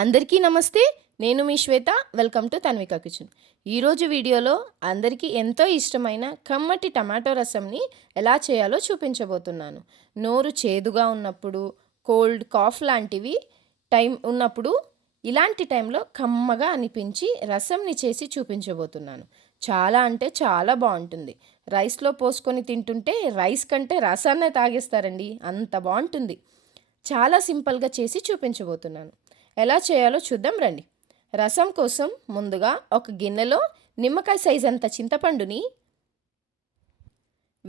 అందరికీ నమస్తే. నేను మీ Shweta. Welcome to Tanvika kitchen. ఈరోజు వీడియోలో అందరికీ ఎంతో ఇష్టమైన కమ్మటి టమాటో రసంని ఎలా చేయాలో చూపించబోతున్నాను. నోరు చేదుగా ఉన్నప్పుడు, కోల్డ్, కాఫ్ లాంటివి ఉన్నప్పుడు ఇలాంటి టైంలో కమ్మగా అనిపించి రసంని చేసి చూపించబోతున్నాను. చాలా అంటే చాలా బాగుంటుంది. రైస్లో పోసుకొని తింటుంటే రైస్ కంటే రసాన్నే తాగేస్తారండి, అంత బాగుంటుంది. చాలా సింపుల్గా చేసి చూపించబోతున్నాను. ఎలా చేయాలో చూద్దాం రండి. రసం కోసం ముందుగా ఒక గిన్నెలో నిమ్మకాయ సైజ్ అంత చింతపండుని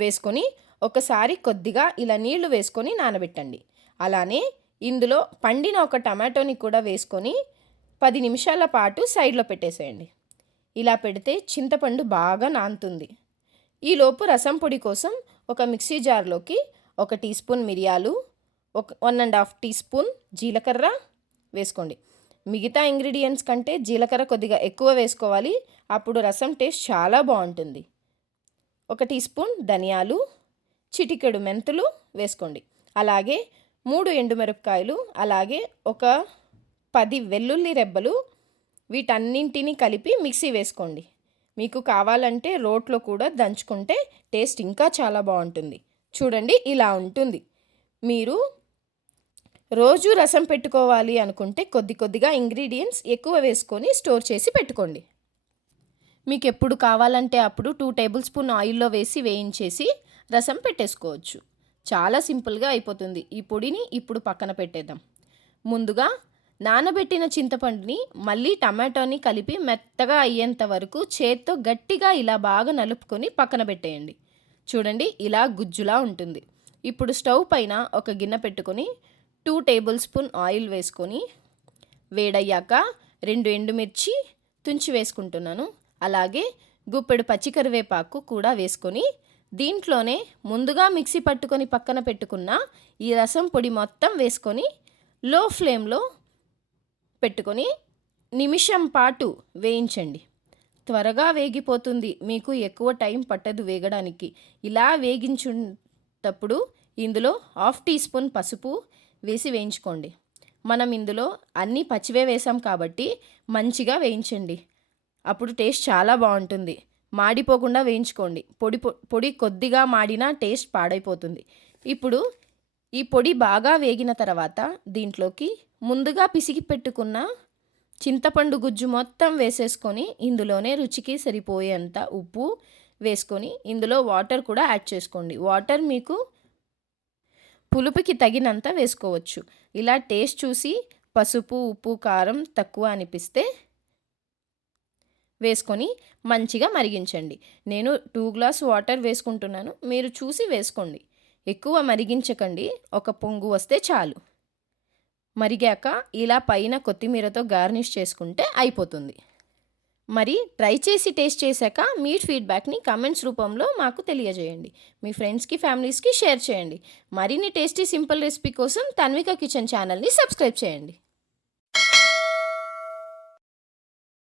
వేసుకొని ఒకసారి కొద్దిగా ఇలా నీళ్లు వేసుకొని నానబెట్టండి. అలానే ఇందులో పండిన ఒక టమాటోని కూడా వేసుకొని 10 నిమిషాల పాటు సైడ్లో పెట్టేసేయండి. ఇలా పెడితే చింతపండు బాగా నానుతుంది. ఈలోపు రసం పొడి కోసం ఒక మిక్సీ జార్లోకి 1 టీ స్పూన్ మిరియాలు, 1.5 టీ స్పూన్ జీలకర్ర వేసుకోండి. మిగతా ఇంగ్రీడియంట్స్ కంటే జీలకర్ర కొద్దిగా ఎక్కువ వేసుకోవాలి, అప్పుడు రసం టేస్ట్ చాలా బాగుంటుంది. 1 టీ స్పూన్ ధనియాలు, చిటికెడు మెంతులు వేసుకోండి. అలాగే 3 ఎండుమిరపకాయలు, అలాగే ఒక 10 వెల్లుల్లి రెబ్బలు, వీటన్నింటినీ కలిపి మిక్సీ వేసుకోండి. మీకు కావాలంటే రోట్లో కూడా దంచుకుంటే టేస్ట్ ఇంకా చాలా బాగుంటుంది. చూడండి, ఇలా ఉంటుంది. మీరు రోజు రసం పెట్టుకోవాలి అనుకుంటే కొద్దిగా ఇంగ్రీడియంట్స్ ఎక్కువ వేసుకొని స్టోర్ చేసి పెట్టుకోండి. మీకు ఎప్పుడు కావాలంటే అప్పుడు 2 టేబుల్ స్పూన్ ఆయిల్లో వేసి వేయించేసి రసం పెట్టేసుకోవచ్చు. చాలా సింపుల్గా అయిపోతుంది. ఈ పొడిని ఇప్పుడు పక్కన పెట్టేద్దాం. ముందుగా నానబెట్టిన చింతపండుని మళ్ళీ టమాటోని కలిపి మెత్తగా అయ్యేంత వరకు చేత్తో గట్టిగా ఇలా బాగా నలుపుకొని పక్కన పెట్టేయండి. చూడండి, ఇలా గుజ్జులా ఉంటుంది. ఇప్పుడు స్టవ్ పైన ఒక గిన్నె పెట్టుకొని 2 టేబుల్ స్పూన్ ఆయిల్ వేసుకొని వేడయ్యాక 2 ఎండుమిర్చి తుంచి వేసుకుంటున్నాను. అలాగే గుప్పెడు పచ్చికరివేపాకు కూడా వేసుకొని దీంట్లోనే ముందుగా మిక్సీ పట్టుకొని పక్కన పెట్టుకున్న ఈ రసం పొడి మొత్తం వేసుకొని లో ఫ్లేమ్లో పెట్టుకొని నిమిషం పాటు వేయించండి. త్వరగా వేగిపోతుంది, మీకు ఎక్కువ టైం పట్టదు వేగడానికి. ఇలా వేగించేటప్పుడు ఇందులో 1/2 టీ స్పూన్ పసుపు వేసి వేయించుకోండి. మనం ఇందులో అన్నీ పచ్చివే వేసాం కాబట్టి మంచిగా వేయించండి, అప్పుడు టేస్ట్ చాలా బాగుంటుంది. మాడిపోకుండా వేయించుకోండి. పొడి కొద్దిగా మాడినా టేస్ట్ పాడైపోతుంది. ఇప్పుడు ఈ పొడి బాగా వేగిన తర్వాత దీంట్లోకి ముందుగా పిసికి పెట్టుకున్న చింతపండు గుజ్జు మొత్తం వేసేసుకొని ఇందులోనే రుచికి సరిపోయేంత ఉప్పు వేసుకొని ఇందులో వాటర్ కూడా యాడ్ చేసుకోండి. వాటర్ మీకు పులుపుకి తగినంత వేసుకోవచ్చు. ఇలా టేస్ట్ చూసి పసుపు, ఉప్పు, కారం తక్కువ అనిపిస్తే వేసుకొని మంచిగా మరిగించండి. నేను 2 గ్లాస్ వాటర్ వేసుకుంటున్నాను, మీరు చూసి వేసుకోండి. ఎక్కువ మరిగించకండి, ఒక పొంగు వస్తే చాలు. మరిగాక ఇలా పైన కొత్తిమీరతో గార్నిష్ చేసుకుంటే అయిపోతుంది. మరి ట్రై చేసి టేస్ట్ చేశాక మీ ఫీడ్బ్యాక్ని కామెంట్స్ రూపంలో మాకు తెలియజేయండి. మీ ఫ్రెండ్స్కి, ఫ్యామిలీస్కి షేర్ చేయండి. మరిన్ని టేస్టీ సింపుల్ రెసిపీ కోసం తన్విక కిచెన్ ఛానల్ని సబ్స్క్రైబ్ చేయండి.